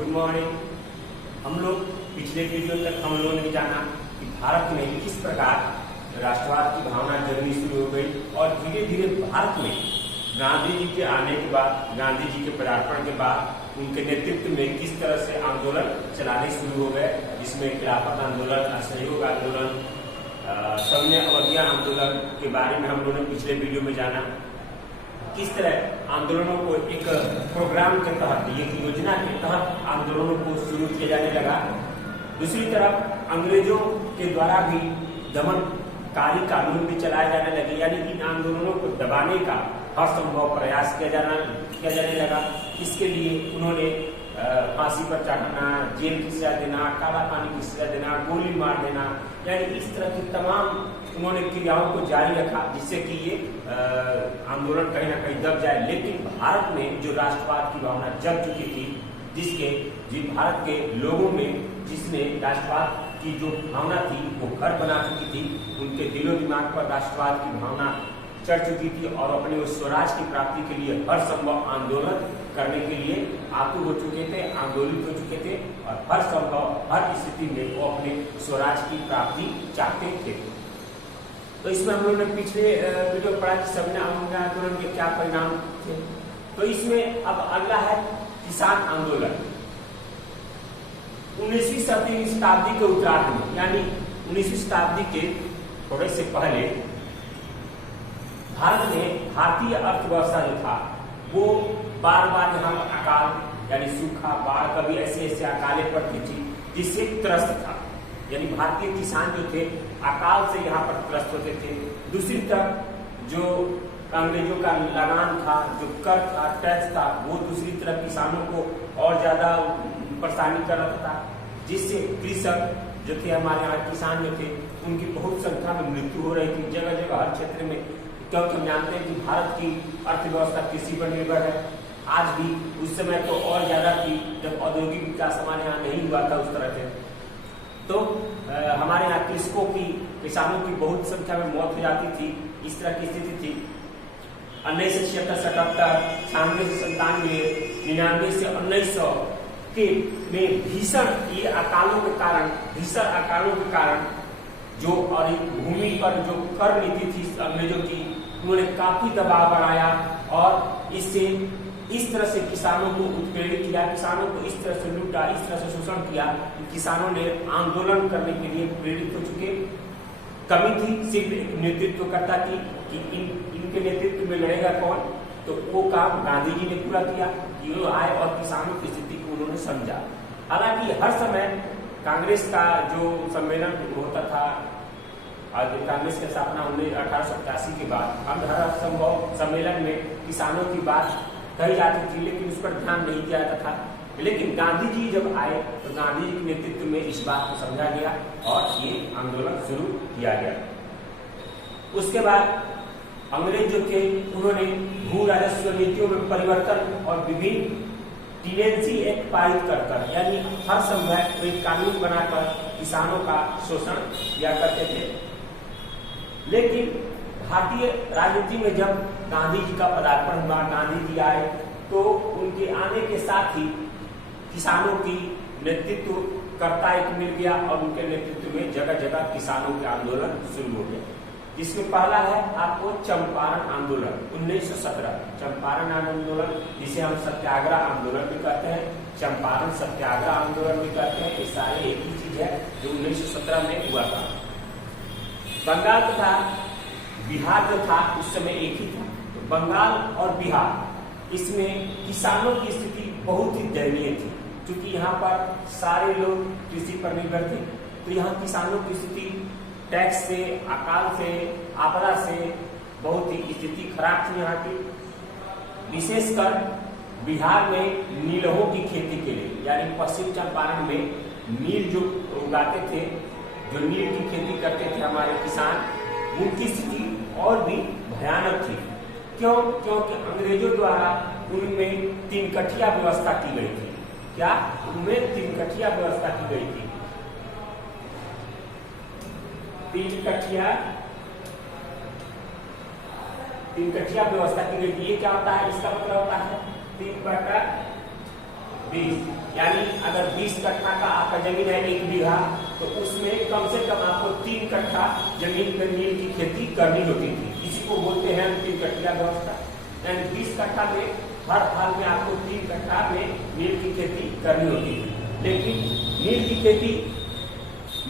Good morning. हम लोग पिछले वीडियो तक हम लोगों ने जाना कि भारत में किस प्रकार राष्ट्रवाद की भावना जगनी शुरू हो गई और धीरे धीरे भारत में गांधी जी के आने के बाद, गांधी जी के पदार्पण के बाद उनके नेतृत्व में किस तरह से आंदोलन चलाने शुरू हो गए, जिसमें खिलाफत आंदोलन, असहयोग आंदोलन, सौम्य अवज्ञा आंदोलन के बारे में हम लोगों ने पिछले वीडियो में जाना। किस तरह आंदोलनों को एक प्रोग्राम के तहत, एक योजना के तहत आंदोलनों को शुरू किया जाने लगा। दूसरी तरफ अंग्रेजों के द्वारा भी दमनकारी कानून भी चलाए जाने लगे, यानी इन आंदोलनों को दबाने का हर संभव प्रयास किया जाने लगा। इसके लिए उन्होंने फांसी पर चढ़ाना, जेल की सजा देना, काला पानी की सजा देना, गोली मार देना, यानी इस तरह की तमाम उन्होंने क्रियाओं को जारी रखा, जिससे कि ये आंदोलन कहीं ना कहीं दब जाए। लेकिन भारत में जो राष्ट्रवाद की भावना जग चुकी थी, जिसके भारत के लोगों में जिसने राष्ट्रवाद की जो भावना थी वो घर बना चुकी थी, उनके दिलो दिमाग पर राष्ट्रवाद की भावना चढ़ चुकी थी और अपने उस स्वराज की प्राप्ति के लिए हर संभव आंदोलन करने के लिए आतुर हो चुके थे, आंदोलित हो चुके थे और हर संभव हर स्थिति में वो अपने स्वराज की प्राप्ति चाहते थे। तो इसमें हम लोगों ने पिछले वीडियो पढ़ा कि सविनय आंदोलन के क्या परिणाम थे। तो इसमें अब अगला है किसान आंदोलन। 19वीं शताब्दी के उत्तरार्ध में, यानी 19वीं शताब्दी के थोड़े से पहले भारत में भारतीय अर्थव्यवस्था जो था वो बार बार यहाँ पर अकाल यानी सूखा, बाढ़, कभी ऐसे अकाले पड़ती थी जिससे त्रस्त था। यानी भारतीय किसान जो थे अकाल से यहाँ पर त्रस्त होते थे। दूसरी तरफ जो अंग्रेजों का लगान था, जो कर था, टैक्स था, वो दूसरी तरफ किसानों को और ज्यादा परेशानी कर रहा था, जिससे कृषक जो थे, हमारे यहाँ किसान जो थे, उनकी बहुत संख्या में मृत्यु हो रही थी जगह जगह हर क्षेत्र में। क्योंकि हम जानते हैं कि भारत की अर्थव्यवस्था कृषि पर निर्भर है। आज भी, उस समय तो और ज्यादा थी जब औद्योगिक विकास हमारे यहाँ नहीं हुआ था उस तरह से। तो हमारे यहाँ कृषकों की, किसानों की बहुत संख्या में मौत हो जाती थी। इस तरह की स्थिति थी। 1976, 77, 96 से 97, 99 से 1900 के में भीषण ये अकालों के कारण, भीषण अकालों के कारण जो और भूमि पर जो कर नीति थी अंग्रेजों की, उन्होंने काफी दबाव बनाया और इससे इस तरह से किसानों को उत्प्रेरित किया, किसानों को इस तरह से लूटा, इस तरह से शोषण किया कि किसानों ने आंदोलन करने के लिए प्रेरित हो चुके। कमी थी सिर्फ एक नेतृत्वकर्ता की कि इनके नेतृत्व में लड़ेगा कौन, तो वो काम गांधी जी ने पूरा किया कि वो आए और किसानों की स्थिति को उन्होंने समझा। हालांकि हर समय कांग्रेस का जो सम्मेलन होता था, कांग्रेस की स्थापना 1887 के बाद, हम हर संभव सम्मेलन में किसानों की बात कही जाती थी, लेकिन उस पर ध्यान नहीं दिया जाता था। लेकिन गांधी जी जब आए तो गांधी जी के नेतृत्व में इस बात को समझा गया और ये आंदोलन शुरू किया गया। उसके बाद अंग्रेज जो थे उन्होंने भू राजस्व नीतियों में परिवर्तन और विभिन्न टीनेंसी एक्ट पारित कर, यानी हर संभव एक कानून बनाकर किसानों का शोषण किया करते थे। लेकिन भारतीय राजनीति में जब गांधी जी का पदार्पण हुआ, गांधी जी आए, तो उनके आने के साथ ही किसानों की नेतृत्व करता एक मिल गया और उनके नेतृत्व में जगह जगह किसानों के आंदोलन शुरू हो गए। जिसमें पहला है आपको चंपारण आंदोलन 1917, चंपारण आंदोलन जिसे हम सत्याग्रह आंदोलन भी कहते हैं, चंपारण सत्याग्रह आंदोलन भी कहते हैं। ये सारे एक ही चीज है जो 1917 में हुआ था। बंगाल तथा बिहार जो था उस समय एक ही था। तो बंगाल और बिहार, इसमें किसानों की स्थिति बहुत ही दयनीय थी, क्योंकि यहाँ पर सारे लोग कृषि पर निर्भर थे। तो यहाँ किसानों की स्थिति टैक्स से, अकाल से, आपदा से बहुत ही स्थिति खराब थी यहाँ की। विशेषकर बिहार में नीलहों की खेती के लिए, यानी पश्चिम चंपारण में नील जो उगाते थे, जो नील की खेती करते थे हमारे किसान, उनकी स्थिति और भी भयानक थी। क्यों? क्योंकि अंग्रेजों द्वारा उनमें 3 कठिया व्यवस्था की गई थी। क्या? उनमें 3 कठिया व्यवस्था की गई थी। 3 कठिया व्यवस्था की गई थी। ये क्या होता है? इसका मतलब होता है 3/2 20 यानी अगर 20 कट्ठा का आपका जमीन है 1 बीघा, तो उसमें कम से कम आपको 3 कट्ठा जमीन पर नील की खेती करनी होती थी। इसी को बोलते हैं 3 कट्ठिया व्यवस्था। यानी 20 कट्ठा में हर हाल में आपको 3 कट्ठा में नील की खेती करनी होती थी। लेकिन नील की खेती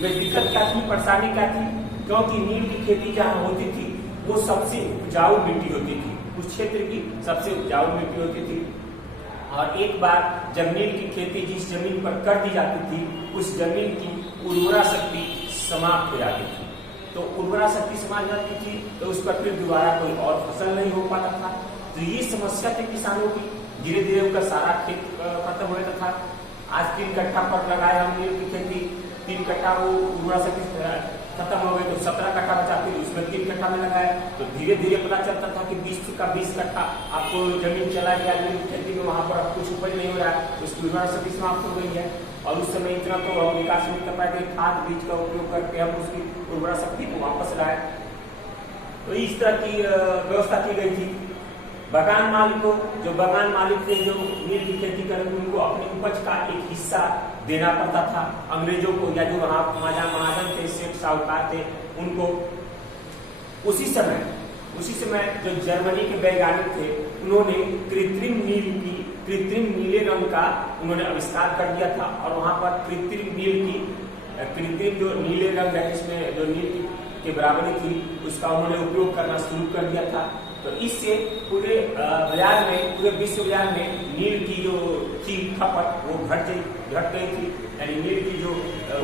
में दिक्कत क्या थी, परेशानी क्या थी? क्योंकि नील की खेती जहाँ होती थी वो सबसे उपजाऊ मिट्टी होती थी, उस क्षेत्र की सबसे उपजाऊ मिट्टी होती थी। और एक बार जब नील की खेती जिस जमीन पर कर दी जाती थी, उस जमीन की उर्वरा शक्ति समाप्त हो जाती थी। तो उर्वरा शक्ति समाप्त हो जाती थी तो उस पर फिर दोबारा कोई और फसल नहीं हो पाता था। तो ये समस्या थी किसानों की। धीरे धीरे उनका सारा खेत खत्म हो जाता था। आज 3 कट्ठा पर लगाए हम नील की खेती, 3 कट्ठा वो उर्वरा शक्ति खत्म हो गई तो 17 कट्ठा बचा, फिर उसमें 3 कट्ठा में लगाया। तो धीरे धीरे पता चलता था कि 20 का 20 कट्ठा आपको जमीन चला गया नील की खेती में, वहां पर अब कुछ उपज नहीं हो रहा है, उसकी उर्वरा शक्ति समाप्त हो गई है। और उस समय इतना तो विकास नहीं कर पाए थे, खाद बीज का उपयोग करके हम उसकी उर्वरा शक्ति को वापस लाए। तो इस तरह की व्यवस्था की गई थी। बगान मालिकों, जो बगान मालिक थे जो नील की खेती कर उनको अपनी उपज का एक हिस्सा देना पड़ता था अंग्रेजों को, या जो वहां महाजन थे, सेठ साहूकार थे, उनको। उसी समय जो जर्मनी के वैज्ञानिक थे उन्होंने कृत्रिम नीले रंग का उन्होंने आविष्कार कर दिया था। और वहां पर कृत्रिम जो नीले रंग है, इसमें जो नील के बराबरी थी, उसका उन्होंने उपयोग करना शुरू कर दिया था। तो इससे पूरे विश्व बाजार में नील की जो थी खपत वो घट गई थी। यानी नील की जो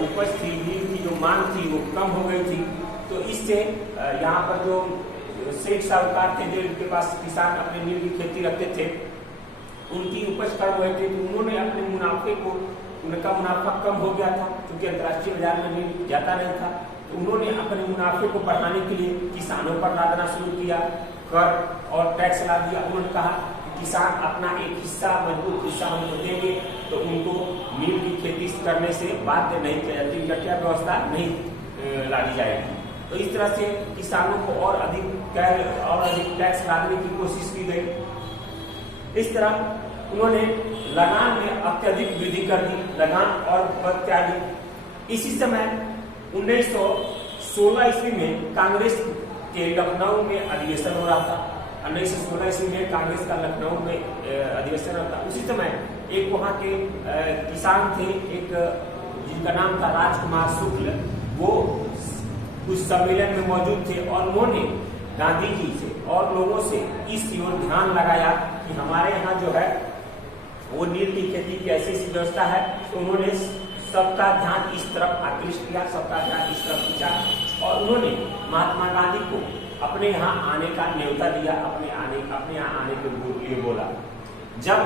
उपज थी, नील की जो मांग थी वो कम हो गई थी। तो इससे यहाँ पर जो सेठ साहूकार थे जिनके पास किसान अपने नील की खेती रखते थे, उनकी उपज कम हुई थी। तो उन्होंने अपने मुनाफे को, उनका मुनाफा कम हो गया था क्योंकि अंतर्राष्ट्रीय बाजार में नील जाता नहीं था। तो उन्होंने अपने मुनाफे को बढ़ाने के लिए किसानों पर लादना शुरू किया, कर और टैक्स ला दिया। उन्होंने कहा कि किसान अपना एक हिस्सा, मजबूत हिस्सा हमको देंगे तो उनको नील की खेती करने से बाध्य नहीं किया जाती, गठिया व्यवस्था नहीं लादी जाएगी। तो इस तरह से किसानों को और अधिक टैक्स लादने की कोशिश की गई। इस तरह उन्होंने लगान में अत्यधिक वृद्धि कर दी, लगान और अत्यधिक। इसी समय 1916 ईस्वी में कांग्रेस के लखनऊ में अधिवेशन हो रहा था। 1916 ईस्वी में कांग्रेस का लखनऊ में अधिवेशन होता। उसी समय एक वहाँ के किसान थे, एक जिनका नाम था राजकुमार शुक्ल, वो उस सम्मेलन में मौजूद थे और उन्होंने गांधी जी से और लोगों से इस ओर ध्यान लगाया कि हमारे यहाँ जो है वो नील की खेती की ऐसी व्यवस्था है। तो उन्होंने सबका ध्यान इस तरफ आकृष्ट किया, सबका ध्यान इस तरफ खींचा और उन्होंने महात्मा गांधी को अपने यहाँ आने का न्योता दिया, अपने यहाँ आने के लिए बोला। जब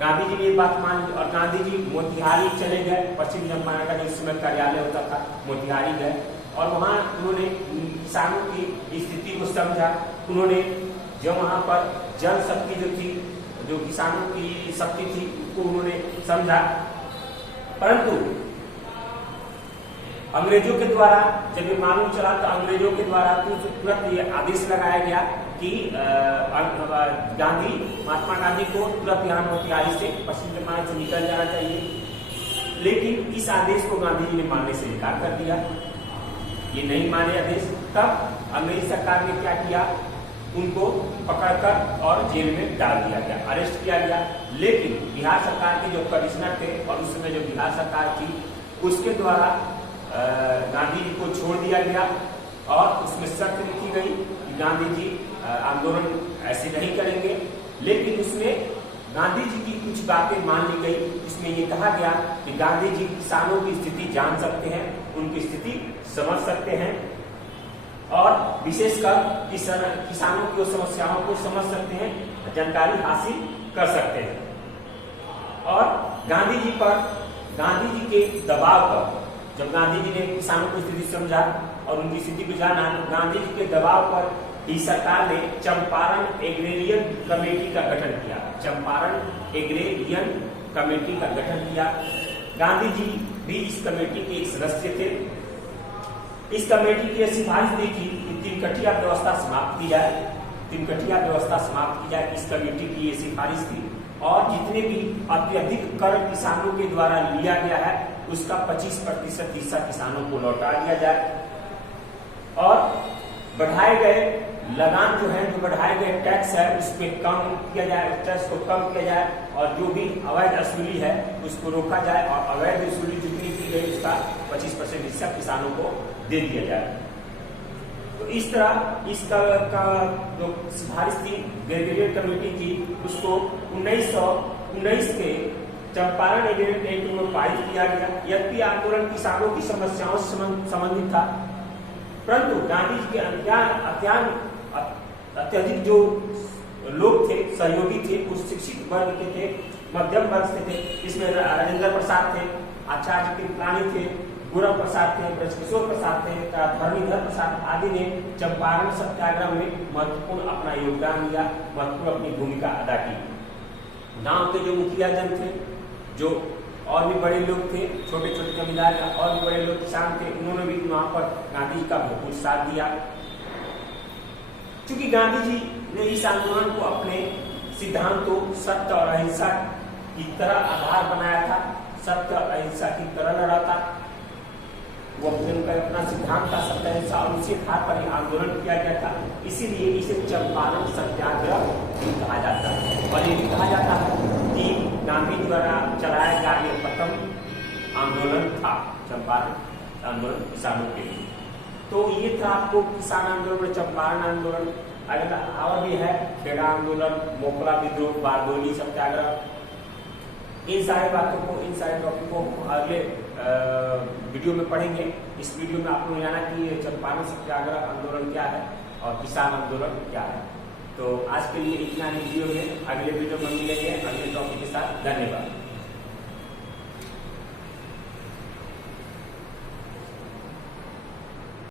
गांधी जी ने ये बात मानी और गांधी जी मोतिहारी चले गए, पश्चिम चंपारण का जो उस समय कार्यालय होता था, मोतिहारी गए और वहाँ उन्होंने किसानों की स्थिति को समझा। उन्होंने जो वहाँ पर जल शक्ति जो थी, जो किसानों की शक्ति थी, उसको उन्होंने समझा। परंतु अंग्रेजों के द्वारा जब ये मालूम चला तो अंग्रेजों के द्वारा तुरंत ये आदेश लगाया गया कि महात्मा गांधी को तुरंत यहाँ मोतिहारी से, पश्चिम चंपारण से निकल जाना चाहिए। लेकिन इस आदेश को गांधी जी ने मानने से इनकार कर दिया, ये नहीं माने आदेश। तब अंग्रेज सरकार ने क्या किया, उनको पकड़कर और जेल में डाल दिया गया, अरेस्ट किया गया। लेकिन बिहार सरकार के जो कमिश्नर थे और उस समय जो बिहार सरकार थी, उसके द्वारा गांधी जी को छोड़ दिया गया और उसमें शर्त लिखी गई कि गांधी जी आंदोलन ऐसे नहीं करेंगे। लेकिन उसमें गांधी जी की कुछ बातें मान ली गई। इसमें ये कहा गया कि गांधी जी किसानों की स्थिति जान सकते हैं, उनकी स्थिति समझ सकते हैं और विशेषकर किसानों की समस्याओं को समझ सकते हैं, जानकारी हासिल कर सकते हैं। और गांधी जी के दबाव पर, जब गांधी जी ने किसानों की स्थिति समझा और उनकी स्थिति को जाना, तो गांधी जी के दबाव पर ही सरकार ने चंपारण एग्रेरियन कमेटी का गठन किया। चंपारण एग्रेरियन कमेटी का गठन किया। गांधी जी भी इस कमेटी के एक सदस्य थे। इस कमेटी की सिफारिश दी थी कि 3 कट्ठिया व्यवस्था समाप्त की जाए, 3 कट्ठिया व्यवस्था समाप्त की जाए। इस कमेटी की ये सिफारिश थी। और जितने भी अत्यधिक कर किसानों के द्वारा लिया गया है उसका 25% हिस्सा किसानों को लौटा दिया जाए और बढ़ाए गए लगान जो है, जो बढ़ाए गए टैक्स है उस पर कम किया जाए, टैक्स को कम किया जाए और जो भी अवैध वसूली है उसको रोका जाए और अवैध वसूली जितनी की गई उसका 25% हिस्सा किसानों को दे दिया जाए। तो इस तरह इसका जो सिफारिश थी ग्रेजुएट कमेटी की उसको 1919 के चंपारण एग्रीमेंट एक्ट में पारित किया गया। यद्यपि आंदोलन किसानों की समस्याओं से संबंधित था, परंतु गांधी जी के अत्यधिक जो लोग थे, सहयोगी थे, कुछ शिक्षित वर्ग के थे, मध्यम वर्ग से थे। इसमें राजेंद्र प्रसाद थे, आचार्य कृपलानी थे, गुरव प्रसाद थे, ब्रजकिशोर प्रसाद थे, धर्मीधर प्रसाद आदि ने चंपारण सत्याग्रह में महत्वपूर्ण अपना योगदान दिया, महत्वपूर्ण अपनी भूमिका अदा की। गांव के जो मुखिया जन थे, जो और भी बड़े लोग थे, छोटे छोटे जमींदार और भी बड़े लोग किसान थे, उन्होंने भी वहां पर गांधी जी का भरपूर साथ दिया। क्योंकि गांधी जी ने इस आंदोलन को अपने सिद्धांतों सत्य और अहिंसा की तरह आधार बनाया था, सत्य और अहिंसा की तरह लड़ा था। वो अपना सिद्धांत था सत्य अहिंसा और उसी आधार पर आंदोलन किया गया था। इसीलिए इसे चंपारण सत्याग्रह कहा जाता है और ये भी कहा जाता है कि गांधी द्वारा चलाया गया ये प्रथम आंदोलन था, चंपारण आंदोलन किसानों के लिए। तो ये था आपको किसान आंदोलन, चंपारण आंदोलन। अगला और भी है खेड़ा आंदोलन, मोकला विद्रोह, बारडोली सत्याग्रह। इन सारे बातों को, इन सारे टॉपिक को अगले वीडियो में पढ़ेंगे। इस वीडियो में आपको जाना कि चंपारण सत्याग्रह आंदोलन क्या है और किसान आंदोलन क्या है। तो आज के लिए इतना ही वीडियो में, अगले वीडियो में मिलेंगे अगले टॉपिक के साथ। धन्यवाद।